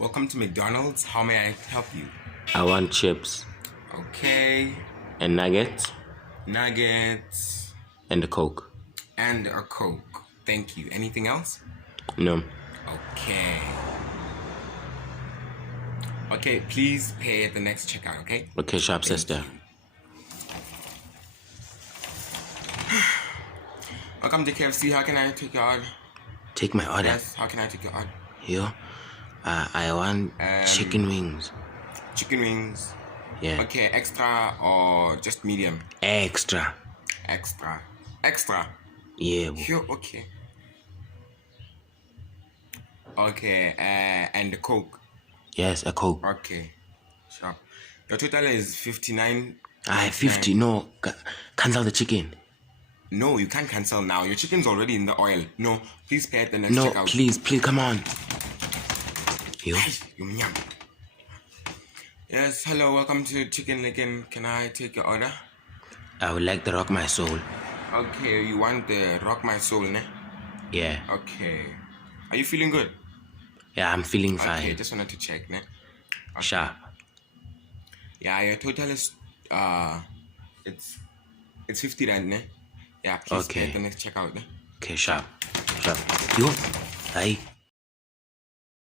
Welcome to McDonald's. How may I help you? I want chips Okay. and nuggets Nuggets. and a Coke. And a Coke. Thank you. Anything else? No. Okay. Okay, please pay at the next checkout, okay? Okay, sharp sister. Welcome to KFC. How can I take your order? Take my order. Yes, how can I take your order? Here. I want chicken wings. Chicken wings. Yeah. Okay, extra or just medium? Extra. Extra. Extra. Yeah. Here, okay. Okay, and the Coke. Yes, a Coke. Okay, sure. Your total is 59. 50. No, cancel the chicken. No, you can't cancel now. Your chicken's already in the oil. No, please pay at the next No, checkout. please, come on. You. Yum, yum. Yes, hello, welcome to Chicken Licken. Can I take your order? I would like to rock my soul. Okay, you want the rock my soul, ne? Yeah. Okay. Are you feeling good? Yeah, I'm feeling fine. Okay, just wanted to check, ne? Okay. Sharp. Yeah, your total is it's 50 rand, ne? Yeah, please pay at the next checkout, ne? Okay, sharp. You. Aye.